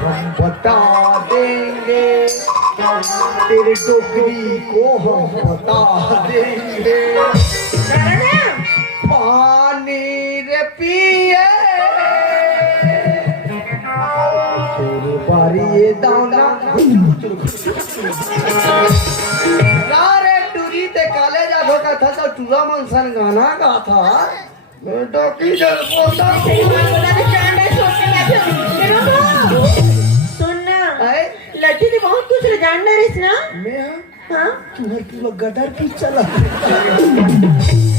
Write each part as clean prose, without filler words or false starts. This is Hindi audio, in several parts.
हम बता देंगे तेरे टोकरी को, हम बता देंगे। पानी रे पिए तेरे बारी ये दाना सारे टूरी ते काले जागो का था तो टूरा मनसन गाना गा था बेटा की जल पोता सुनना लड़की तो बहुत कुछ जान रही है ना। मैं हाँ तू गदर की चला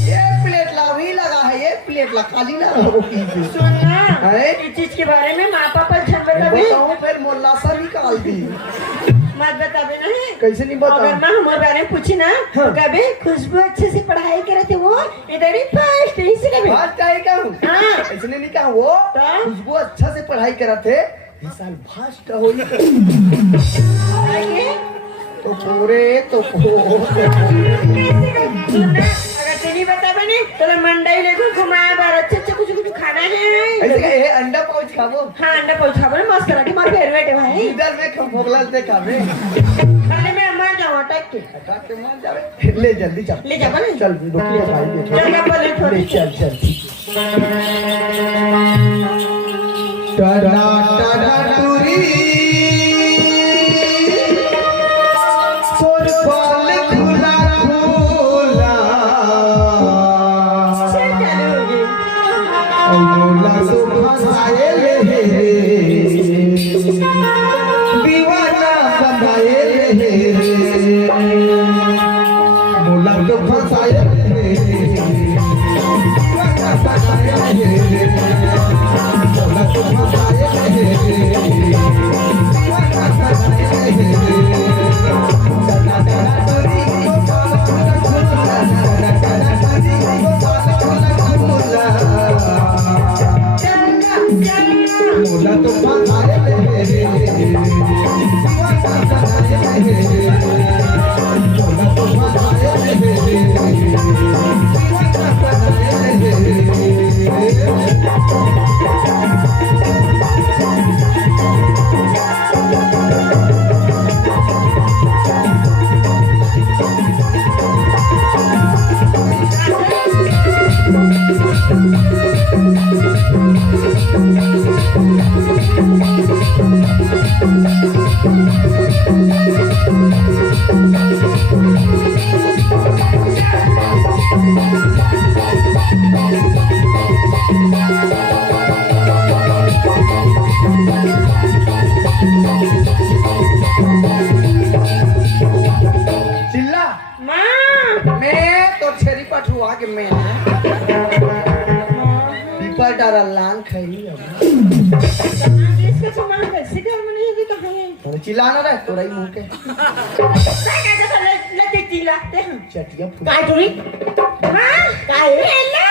ये प्लेट ला वही लगा है, ये प्लेट ला खाली ना रहो की सुनना इस चीज के बारे में माँ पापा झन बताओ फिर मोल्ला सा निकाल दी मत बतावे नहीं। कैसे नहीं बता? अगर माँ हमारे बारे में पूछी ना तो कभी खुशबू अच्छे से पढ़ाई करे थे वो इधर ही फर्स्ट इसी का भी बात क्या है क्या? हाँ इसने नहीं कहा वो खुशबू अच्छा से पढ़ाई करा थे इस साल फास्ट हो तो पूरे तो अगर तेरी बतावे नहीं तो मंडई लेको घुमाया बार अच्छे अच्छे कुछ कुछ खाना है। ऐसे अंडा पाउच खाबो। हाँ अंडा पाउच खाबो मस्त करा के मार फेवरेट है भाई। इधर में खमोगला से खाबे खाने में मार जाओ अटक के मार जावे। ले जल्दी चल ले जा बने चल रोटी खाई दे चल जा पहले थोड़ी चल चल टरा टरा टूरी सोर फल खुला खुला मोला सो फसाए ले दीवाना बनाए ले मोला तो फसाए ले दीवाना बनाए ले मोला तो फसाए ले दीवाना बनाए ले मोला तो फसाए ले मोला तो फसाए चिल्ला माँ मैं तो छेरी पठुआ के मैं पीपर डारा लान खाई इसका सामान कैसे घर में नहीं है कहाँ है? और चिल्लाना रे तोरा ही मुंह के लगे चिल्लाते हैं चटिया फूल काय चोरी हाँ काय हेलो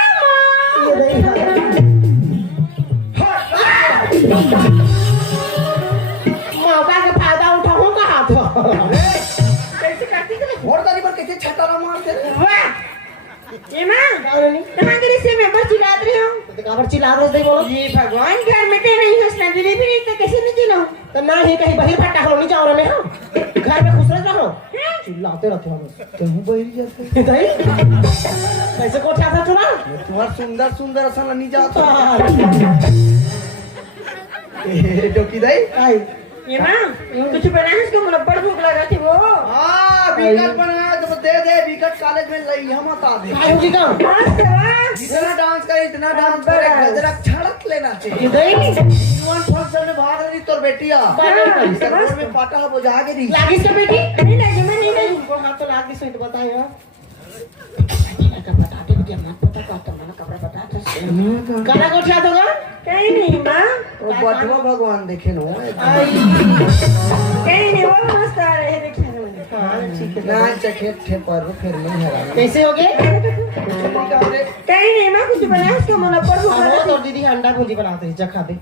मौका का फायदा उठाऊं कहाँ कैसे करती थी और तारी पर कैसे छटारा मारते रे वाह ये माँ कहाँ गिरी से मैं बस चिल्ला रही हूँ तो कहां पर चिल्ला रहे थे बोलो ये भगवान घर में तो नहीं हंसना दिली भी नहीं तो कैसे नहीं चिल्लाऊं तो ना ही कहीं बाहर फटा हो नहीं जाओ रे मैं घर में खुश रहो चिल्लाते रहते हो कहूं बहिर जाते दई कैसे कोठा था तोरा तुम्हारा सुंदर सुंदर असन नहीं जाता ए डोकी दई आई ये माँ कुछ बना है इसको मुरब्बड़ भूख लगा थी वो हां विकट बनाया तो दे दे विकट कॉलेज में लई हम बता दे आई होगी का जितना डांस करे इतना डांस करे गजरा छड़क लेना चाहिए दई युवन फंक्शन में बाहर रही तोर बेटिया सरकार में पाटा बुझा के दी लागी से बेटी नहीं लगी मैं नहीं लगी उनको हाथ तो लागी से तो बताएगा का बताते कि मत पता का तो मन कपड़ा बताता गाना को उठा दोगा कहीं नहीं माँ वो बटवा भगवान देखे नो कहीं नहीं वो मस्त आ रहे हैं देखने में हां ठीक है ना चखे थे पर फिर नहीं हरा कैसे हो गए कहीं नहीं माँ कुछ बना इसको मन पर भूख लगा तो दीदी अंडा भुर्जी बनाते हैं चखा दे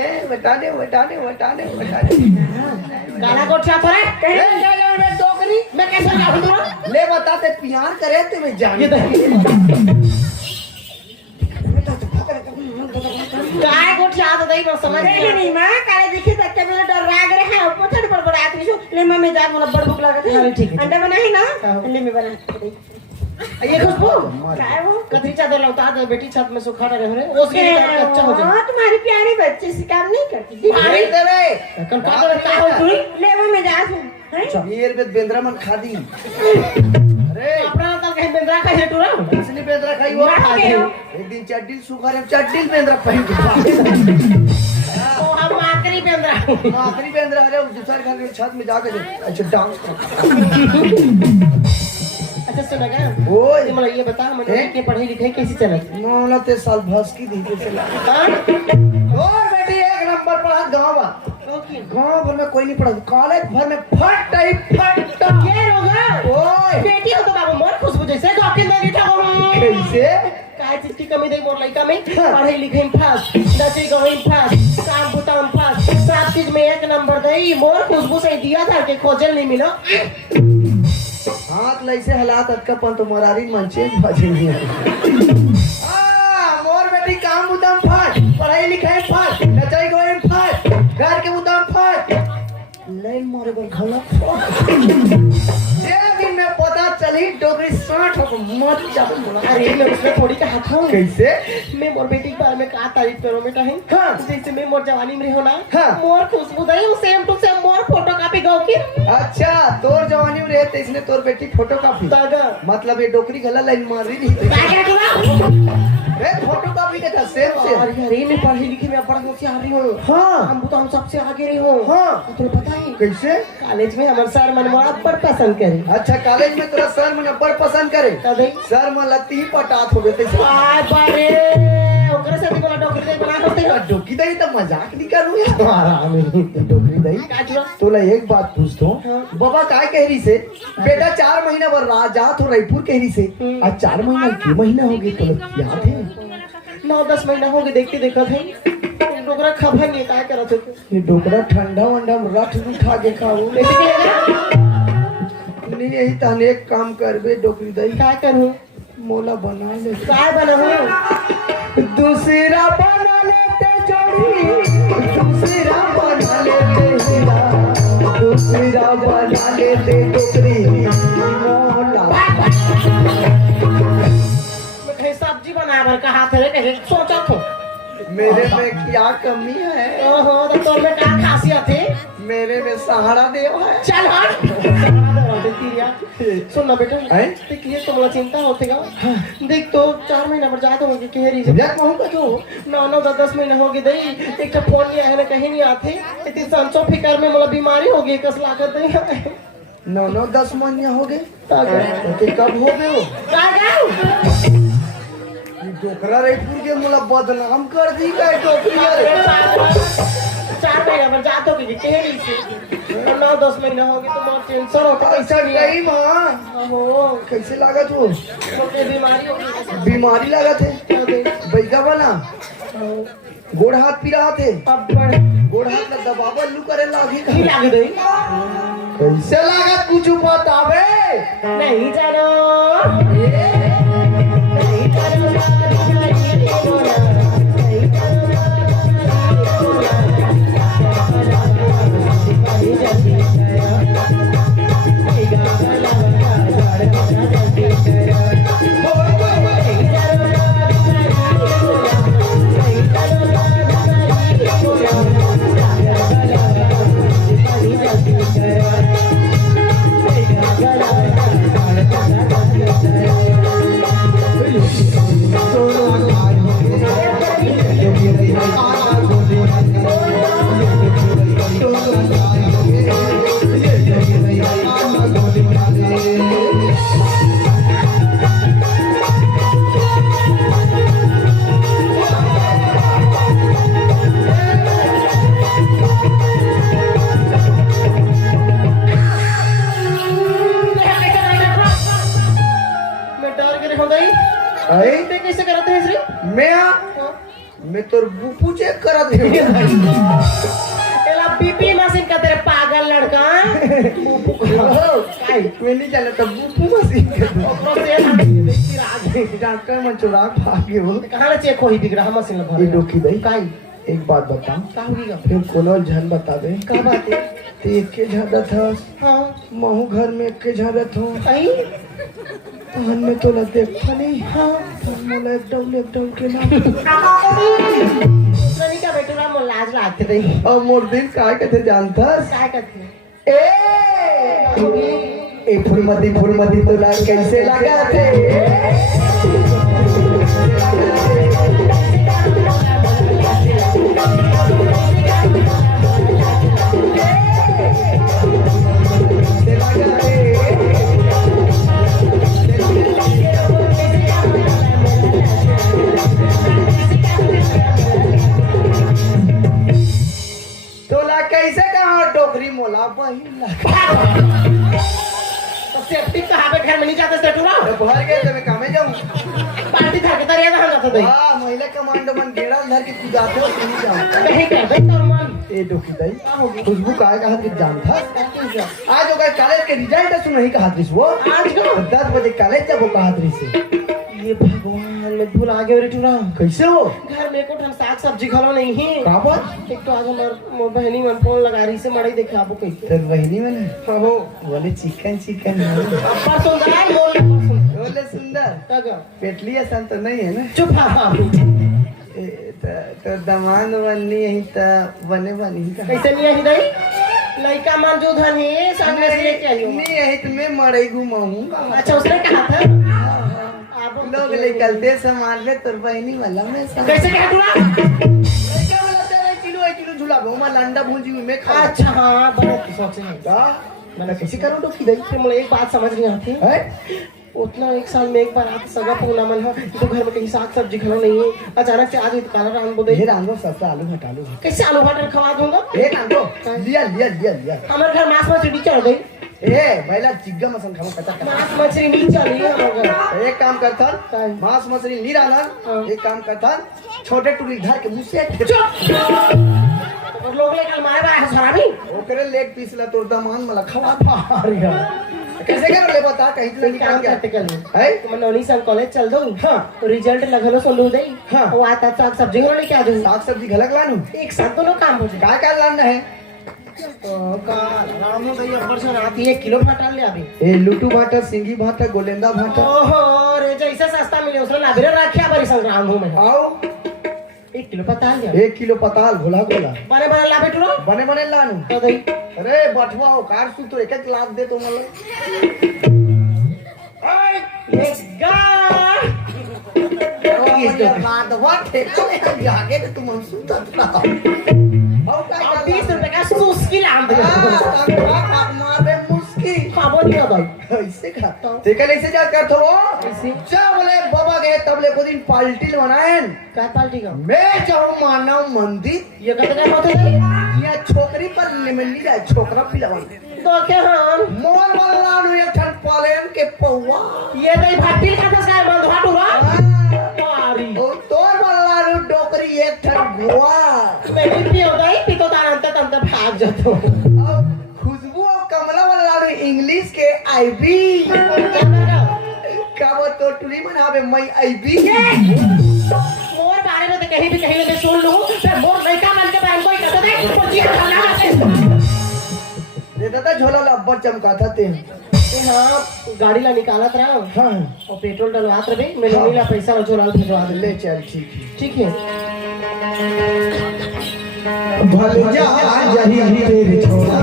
ए बता दे गाना को उठा थोड़ा कहीं मैं टोकरी मैं कैसे जाऊँ ले बताते प्यार करे ते मैं जान काय को उठा तो दई समझ नहीं माँ काले दिखे तक के मेरा ले मम्मी जा मला बड़ भूख लागत अरे ठीक है। अंडा बनाई ना हाँ। अंडे में बना ये खुशबू क्या है वो कथरी चादर लौटा दे बेटी, छत में सुखा रहे हो रे, उसके लिए कच्चा हो जाए। हाँ, तुम्हारी प्यारी बच्चे से काम नहीं करती अरे तेरे कल का दे का हो तू ले मम्मी जा वीर में बेंद्रा मन खा दी। अरे अपना तल कहीं बेंद्रा का हेटू ना इसने बेंद्रा खाई वो मार के हो। एक दिन चड्डील सूखा रे चड्डील बेंद्रा पहन के ओ हम आखिरी बेंद्रा आखिरी बेंद्रा अरे दूसरे घर में छत में जाके अच्छा डांस कर। अच्छा सुनेगा ओए ये मतलब ये बता मैंने के पढ़ाई लिखाई कैसी चलती मौला ते साल भस की दी के चला। हां और बेटी एक नंबर पढ़ा गांव में ओके गांव भर में कोई नहीं पढ़ा कॉलेज भर में फट टाइप फट ये होगा ओए बेटी हो तो बाबू मोर खुशबू जैसे गॉकिन में बैठा हो कैसे काय चीज की कमी नहीं मोर लइका में पढ़ाई लिखाई में फास्ट दसवीं गई फास्ट काम बुताम फास्ट सब चीज में एक नंबर दई मोर खुशबू से दिया था के खोजल नहीं मिलो हाथ लैसे हालात अटका तो मरारी मंचे बाजे नहीं मोर बेटी काम उदम फाट पढ़ाई लिखाई फाट नचाई गोई फाट घर के उदम फाट लाइन मोरे पर खला जे दिन में पता चली डोगरी 60 हो मत जाब बोला। अरे मैं उसमें थोड़ी का हाथ हूं कैसे मैं मोर बेटी के बारे में का तारीफ करो बेटा है हाँ। जैसे मैं मोर जवानी में हो ना हाँ। मोर खुशबू दई सेम टू सेम मोर फोटो कॉपी गो की अच्छा तोर जवानी में रहते इसने तोर बेटी फोटो कॉपी दादा मतलब ये डोकरी गला लाइन मार रही नहीं क्या करा रे फोटो कॉपी का था सेम से अरे अरे मैं पढ़ी लिखी में बड़ा होशियार रही हूँ हाँ हम तो हम सबसे आगे रही हूँ हाँ तुम्हें पता है कैसे कॉलेज में हमारे सर मन बड़ पसंद करे अच्छा कॉलेज में तोरा सर मन बड़ पसंद करे कदई सर मन लगती ही पटात हो गए आय बारे ओकरे साथी वाला डॉक्टर दे बना करते हो डोकी दई तो मजाक नहीं करूँ यार आराम है डोकरी दई का जुआ तोला एक बात पूछतो हाँ। बाबा काय कह रही से बेटा 4 महीना भर रात हो रायपुर कह रही से आज 4 महीना के महीना हो गए तो याद है 9-10 महीना हो गए देखते देखा थे डोकरा खबर नहीं काय करत हो ये डोकरा ठंडा वंडा में रख उठा के खाओ कैसे करेगा नहीं यही तने एक काम करबे डोकरी दई काय करूं मोला बना ले काय बनाऊं दूसरा बना लेते जोड़ी दूसरा बना लेते हीरा दूसरा बना लेते डोकरी मोला मैं कहीं सब्जी बनावर का हाथ है कहीं सोचा तो मेरे में क्या कमी है ओहो तो तोर में का खासियत है मेरे में सहारा देव है चल हट सुन ना बेटा हैं? देख ये तो बड़ा चिंता होते का देख तो 4 महीना पर जाते होंगे कह रही से जब कहूँगा तो 9-10 महीना हो गए दई एक तो फोन नहीं आया ना कहीं नहीं आते इतनी संचो फिकर में मतलब बीमारी हो गई कस लागत नहीं 9-10 महीने हो गए तो कब हो गए हो डोकरा रायपुर के मुला बदनाम कर दी गए डोकरी 4 महीना पर जाते होंगे कह रही से 9-10 महीना हो गए तो बहुत टेंशन होता अच्छा गई माँ हो कैसे लागत हो छोटे बीमारी हो गई बीमारी लागत है बैगा वाला गोड़ हाथ पिरा थे अब बढ़ गोड़ हाथ में दबावा लू करे लागी नहीं लाग दई कैसे लागत कुछ बतावे नहीं जानो नहीं जानो कैसे करते हैं श्री मैं तोर बुपू चेक करा दे एला बीपी मशीन का तेरे पागल लड़का बुपू काय मैं नहीं जाना तब बुपू मशीन कर ओकरो से देखती रात डॉक्टर मन चुरा भागे हो कहां चेक होई बिगड़ा मशीन ये भरे डोकी दई काई एक बात बता, का होगी का फिर कोनो झन बतावे का बात है ते एक के झड़त हस, हाँ महू घर में एक के झड़त हो, आई तहन में तो ल देखा नहीं, हाँ तहन मोला एक डबल के नाम नहीं का बेटा मोर लाज लागते रही और मोर दिल काय कहते जानथस काय करते ए फुलमती तो ना कैसे लगा थे तोला कैसे कहा डोकरी मोला पहिला तो सेफ्टी कहाँ पे घर में नहीं जाते सेटूरा भर गए तो मैं कामे जाऊं पार्टी था के तरिया कहाँ जाता था वाह महिला कमांडो मन गेड़ा धर के कुदाते हो सुनी जाऊं कहीं कर भाई तोर मन ए डोकी दाई खुशबू काय कहा कि जानता आज होगा कॉलेज के रिजल्ट सुन नहीं कहा थी वो आज को 10 बजे कॉलेज जब वो कहा थी से ये भगवान मैं भूल आ गया रे टूरा कैसे हो घर में को ठन साग सब्जी खालो नहीं है का बात एक तो आज मोर बहनी मन फोन लगा रही से मड़ई देखे आपको कैसे तेरी बहनी मैंने हाँ हो बोले चिकन अब्बा सुंदर बोल बोले सुंदर काका पेटली आसान तो नहीं है ना चुप हाँ तो दमान बननी यही तो बने बनी कैसे नहीं आई दई लड़का मन जो धन है सामने से लेके आई हूँ नहीं यही तो मैं मरई घुमाऊंगा अच्छा उसने कहा था आप लोग निकलते सामान में तुर बहनी वाला मैं कैसे कहा टूरा किलो झूला बहुमा लंडा भूंजी में खा अच्छा हाँ बहुत सोचे हैं मैंने कैसे करूँ तो की दई फिर मुझे एक बात समझ नहीं आती है उतना एक साल में एक बार आप सगा पूना मन है तो घर में कहीं साग सब्जी खाना नहीं है अचानक से आज काला राम बोले ये रांगो सबसे आलू हटालू कैसे आलू मटर खवा दूंगा ए रांगो लिया हमारे घर मांस मछली चढ़ गई ए पहला चिग्गा मसन खाओ कच्चा मांस मछली नहीं चली है हमारे घर एक काम करता मांस मछली नहीं डाला एक काम करता छोटे टुकड़ी घर के मुंह से और लोग लेकर मारे बा सराबी ओकरे लेग पीस ला तोर दमान मला खवा पारिया कैसे कर ले बता कहीं तो काम निकाल करते गया कर है मैं नौनी साल कॉलेज चल दो हां तो रिजल्ट लगलो सोलू दे हाँ। वो आता साग सब्जी होने क्या दूं साग सब्जी घलक लानू एक साथ दोनों काम हो जाए का लाना है तो का राम हो गई अब्बर से आती है किलो भाटा ले अभी ए लुटू भाटा सिंगी भाटा गोलेंदा भाटा ओहो रे जैसे सस्ता मिले उसने लाबिरे रखा बड़ी संग्राम हूं मैं आओ 1 किलो पता लिया 1 किलो पताल घोला बने बने लाबे टुरो बने लानू तो दई अरे बटवा हो कार सु तो एक लाख दे तो मला ये गा बात व्हाट है तो आगे तो तुम सुनता था और काय अब 20 रुपए का सुस्की लाम दे मारे मुस्की खाबो दिया भाई ऐसे खाता ते कल ऐसे जा कर तो ऐसे क्या बोले बाबा गए तबले को दिन पार्टी बनाएं का पार्टी का मैं जाऊं मानव मंदिर ये कतका होते दई या छोकरी पर मिली जाए छोकरा पिलावन तो के हम मोर वाला नु एक ठन पालेन के पौवा ये दई भाटिल का दस का बंद हटुरा पारी ओ तोर वाला नु डोकरी एक ठन गोवा मैं भी हो गई पितो तारंत तंत भाग जातो अब खुशबू और कमला वाला नु इंग्लिश के आईबी का वो तो टुली मनावे मई आईबी मोर बारे में तो कहीं भी सुन लूं फिर मोर लड़का मन के बहन को ही कहते थे पोचिया खाना दे दादा झोला लब्बर चमका था ते हाँ गाड़ी ला निकालत रहा हां और पेट्रोल डलवात रहे मैं लोनी ला पैसा ला चोरा भिजवा दे ले चल ठीक ठीक है भल जा यही तेरे छोड़ा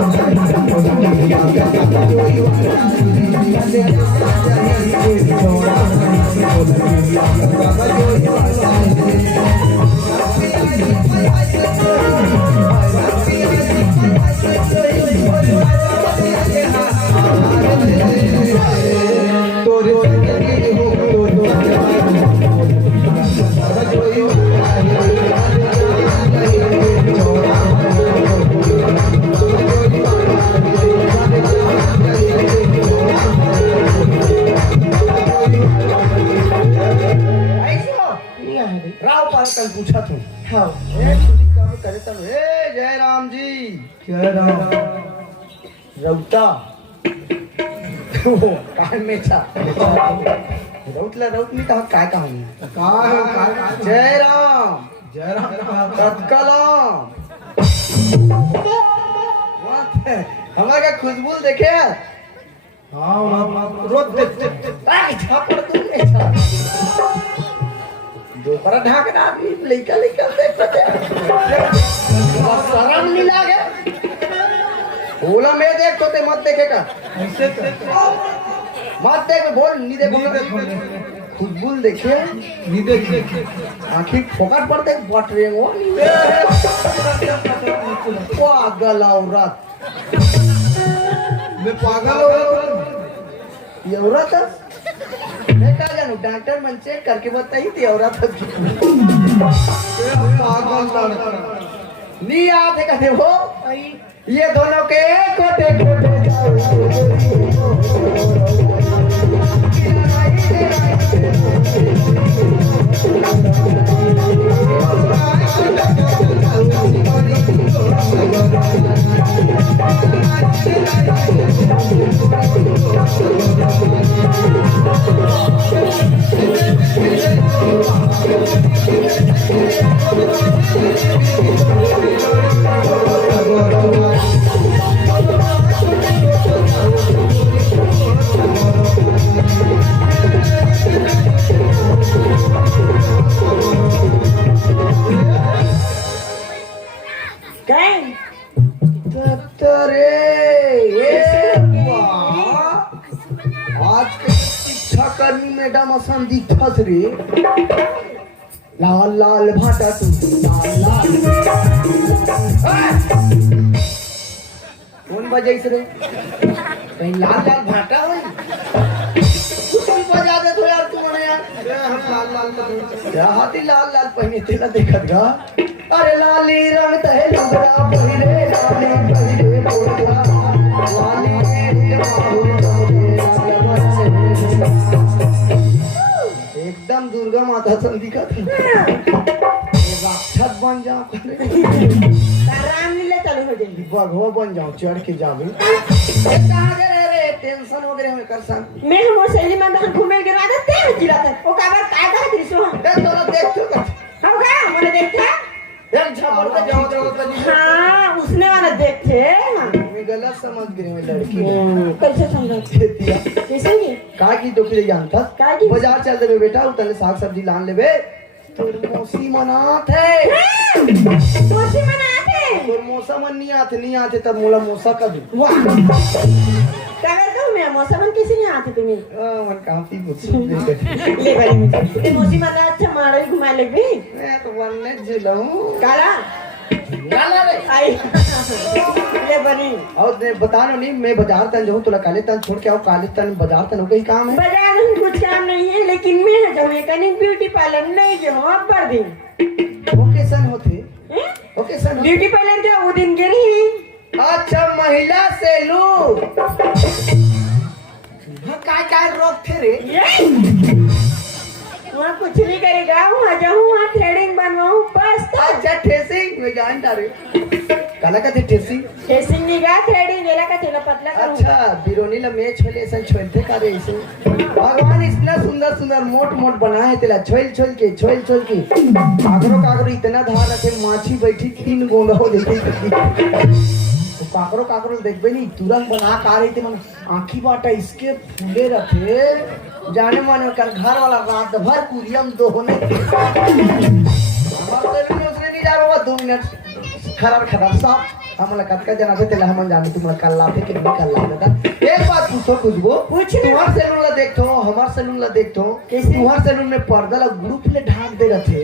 राव पाल कल पूछा था हाँ ए तुझी काम करे तब ए जय राम जी जय राम रौता कान में छा रौतला रौत नहीं कहा काय कहानी जय राम कलम हमारे का खुशबू देखे रोज दोपहर ढाकना भी लइका देखते शर्म नहीं लागे बोला मैं देख तो ते मत देखेगा मत देख बोल नहीं देखो खुशबू देखे नहीं देखे आखिर फोकट पड़ते बट रहे हो पागल औरत मैं पागल औरत ये औरत मैं क्या जानू डॉक्टर मन चेक करके बताई थी औरत पागल लड़का नहीं आते कहते हो ये दोनों के कोटे कोटे मैडम असन दिखत रे लाल लाल भाटा तू लाल लाल कौन बजाइस रे कहीं लाल लाल भाटा होई तू बजा दे तो यार तू मने यार हम लाल लाल क्या हाथी लाल लाल पहने तेला देखत गा अरे लाली रंग तहे लंगड़ा पहिरे लाली पहिरे बोला लाली एकदम दुर्गा माता सन दिखत राक्षस बन जाओ रामलीला चालू हो जाएगी भगवा बन जाओ चढ़ के जावे कहां गए रे टेंशन वगैरह में कर सन मैं हम सहेली में घूमे के रात तेरे चिरा था ओ का बात काय का दृश्य ए तोरा देख तो हम का मैंने देखा एक छापर पे जाओ हां उसने वाला देखे मैं गलत समझ गई मैं लड़की कैसे समझा कैसे ये का की तो फिर जानता का की बाजार चल देबे बेटा उतने साग सब्जी लान लेबे तोर मौसी मनात है मौसी मनात है तोर मौसा मन नहीं आते तब मोला मौसा का दू वाह क्या करता हूं मैं मौसा मन कैसे नहीं आते तुम्हें मन काफी बुझ ले भाई मुझे मौसी मना अच्छा मारे घुमा ले भी मैं तो वन्ने जिलाऊं काला काला रे आई ले बनी और ने बतानो नहीं मैं बाजार तन जाऊं तोला काले तन छोड़ के आओ काले तन बाजार तन कहीं काम है बाजार में कुछ काम नहीं है लेकिन मैं जाऊं कनिक ब्यूटी पार्लर नहीं जो अब पर दिन ओकेशन होते ओकेशन ब्यूटी पार्लर के वो दिन के नहीं अच्छा महिला सैलून क्या रोग थे रे वहाँ कुछ नहीं करेगा वहाँ जाऊँ वहाँ थ्रेडिंग बनवाऊँ बस अच्छा ठेसिंग में जान डारे काला का थे ठेसिंग नहीं का थ्रेडिंग वेला का थेला पतला करूँ अच्छा बिरोनी ला मैं छोले ऐसा छोलते करे ऐसे भगवान इतना सुंदर सुंदर मोट मोट बनाए तेला छोल के कागरो इतना धार रखे माछी बैठी 3 गोंड हो देती तो काकरो देखबे नहीं तुरंत बना का रही थे मन आंखी बाटा इसके फूले रखे जाने माने कर घर वाला रात भर कुरियम दो होने हमारे तो उसने नहीं जा रहा 2 मिनट खराब साफ हमला कतका जना से तेला हम जाने तुम कल लाते कि नहीं कल लाता एक बात पूछो खुशबू तुम्हार सैलून ला देखतो हमार सैलून ला देखतो तुम्हार सैलून में पर्दा ला ग्रुप ले ढाक दे रहे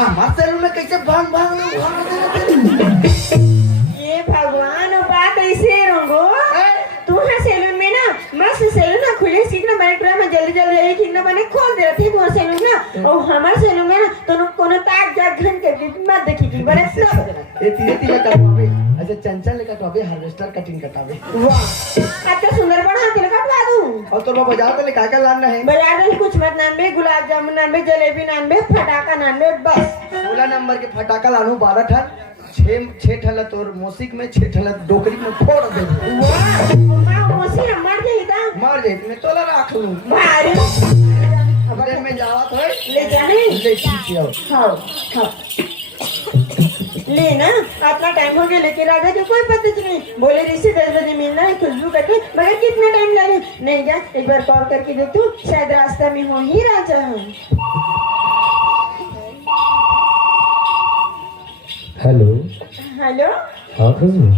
हमार सैलून में कैसे भाग दे रहे ये भगवान बात ऐसे रंगो तुम्हारे सैलून में ना मस्त सैलून ना खुले सीखना बने ट्राई में जल्दी यही कितना बने खोल दे रहे थे तुम्हारे सैलून ना और हमारे सैलून में ना तो कोनो ताक जाग घन के मत देखी बड़े स्लो ये तीले कटवावे अच्छा चंचल ले कटवावे हार्वेस्टर कटिंग कटावे वाह अच्छा सुंदर बड़ा हाथ ले कटवा दूं और तो बाजार में क्या लाना है बाजार में कुछ मत नानबे गुलाब जामुन नानबे जलेबी नानबे फटाका नानबे बस 16 नंबर के फटाका लानो 12 ठन 6 ठला तोर मोसिक में 6 ठला डोकरी में फोड़ दे वाह मां मोसी मर जाई मैं तोला राख लूं भारी कुछ देर में जावत होय ले जाने ले ठीक है हाँ हाँ ले ना अपना टाइम हो गया लेकिन राजा को कोई पता नहीं बोले ऋषि 10 बजे मिलना है खुशबू करके मगर कितना टाइम लगे नहीं जा एक बार कॉल करके देखो शायद रास्ता में हो ही राजा हूँ हेलो हेलो हाँ खुशबू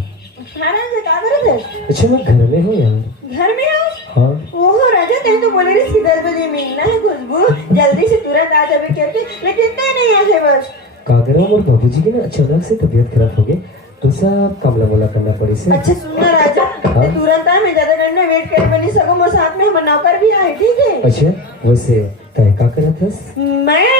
हाँ राजा क्या कर रहे थे अच्छा मैं घर में हूँ यार घर में हो हाँ ओहो राजा तेरे तो बोले ऋषि 10 बजे मिलना है खुशबू जल्दी से तुरंत आ जावे करके लेकिन ते नहीं आए बस कागरा और बाबूजी की ना अचानक से तबीयत खराब हो गई तो सब कामला बोला करना पड़ी से अच्छा सुनना राजा हाँ? ते तुरंत आ मैं ज्यादा देर में वेट कर बनी सको मो साथ में हम नौकर भी आए ठीक है अच्छा वैसे तय का करा था मैं